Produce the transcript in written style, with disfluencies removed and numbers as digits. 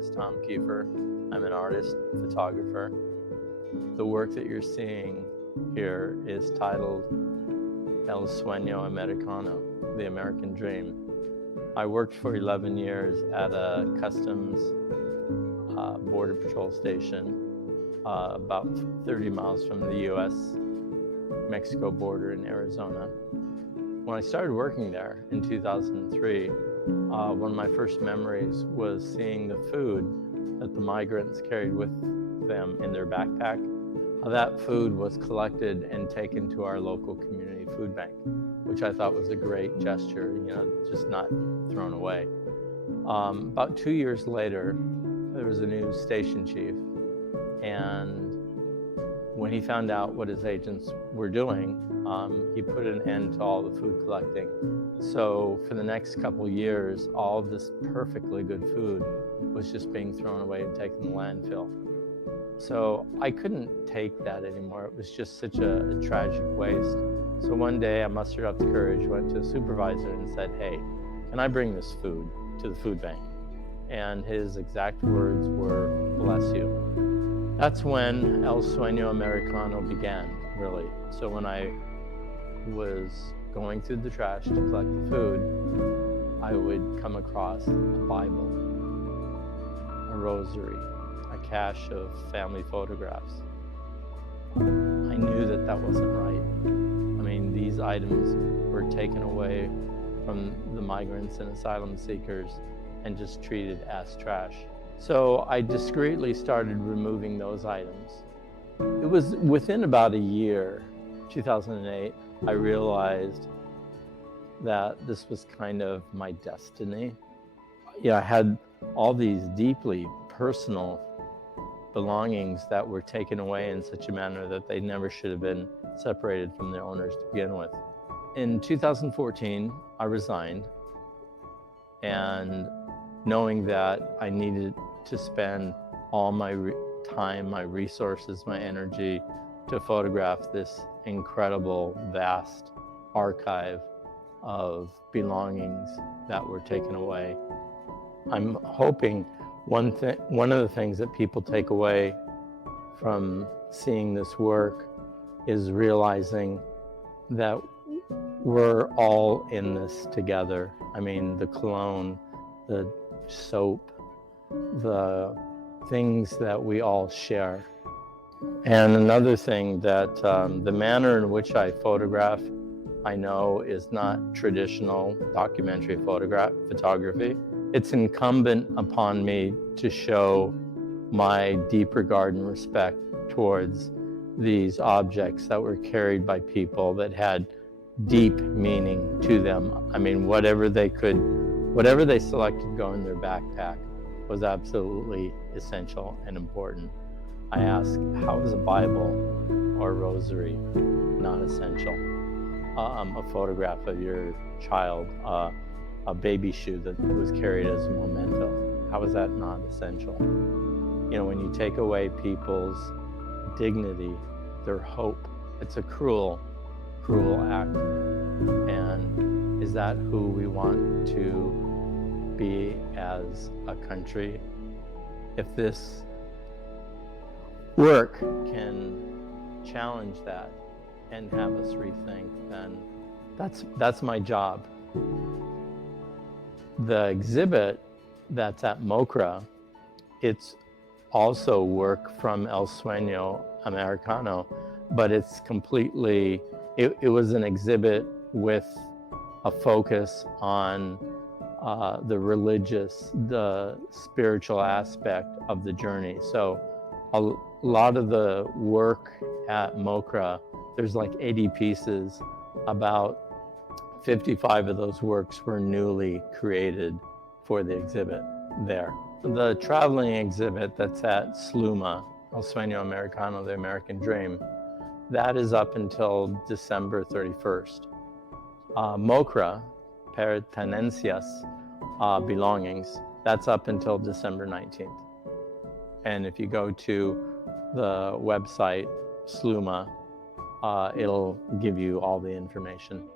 is Tom Kiefer. I'm an artist, photographer. The work that you're seeing here is titled El Sueño Americano, the American Dream. I worked for 11 years at a customs border patrol station about 30 miles from the U.S.-Mexico border in Arizona. When I started working there in 2003, one of my first memories was seeing the food that the migrants carried with them in their backpack. That food was collected and taken to our local community food bank, which I thought was a great gesture, just not thrown away. About 2 years later, there was a new station chief, and when he found out what his agents were doing, he put an end to all the food collecting. So for the next couple years, all of this perfectly good food was just being thrown away and taken to the landfill. So I couldn't take that anymore. It was just such a tragic waste. So one day I mustered up the courage, went to a supervisor and said, "Hey, can I bring this food to the food bank?" And his exact words were, "Bless you." That's when El Sueño Americano began, really. So when I was going through the trash to collect the food, I would come across a Bible, a rosary, a cache of family photographs. I knew that that wasn't right. I mean, these items were taken away from the migrants and asylum seekers and just treated as trash. So I discreetly started removing those items. It was within about a year, 2008, I realized that this was kind of my destiny. I had all these deeply personal belongings that were taken away in such a manner that they never should have been separated from their owners to begin with. In 2014, I resigned, and knowing that I needed to spend all my time, my resources, my energy to photograph this incredible, vast archive of belongings that were taken away. I'm hoping one of the things that people take away from seeing this work is realizing that we're all in this together. I mean, the cologne, the soap, the things that we all share. And another thing that the manner in which I photograph, I know, is not traditional documentary photography. It's incumbent upon me to show my deep regard and respect towards these objects that were carried by people that had deep meaning to them. I mean, whatever they selected to go in their backpack was absolutely essential and important. I ask, how is a Bible or rosary not essential? A photograph of your child, a baby shoe that was carried as a memento, how is that not essential? When you take away people's dignity, their hope, it's a cruel, cruel act. And is that who we want to be as a country? If this work can challenge that and have us rethink, then that's my job. The exhibit that's at MOCRA, it's also work from El Sueño Americano, but it's completely, it was an exhibit with a focus on the religious, the spiritual aspect of the journey. So a lot of the work at MOCRA, there's like 80 pieces. About 55 of those works were newly created for the exhibit there. The traveling exhibit that's at SLUMA, El Sueño Americano, the American Dream, that is up until December 31st. MOCRA, Pertenencias, belongings, that's up until December 19th. And if you go to the website, SLUMA, it'll give you all the information.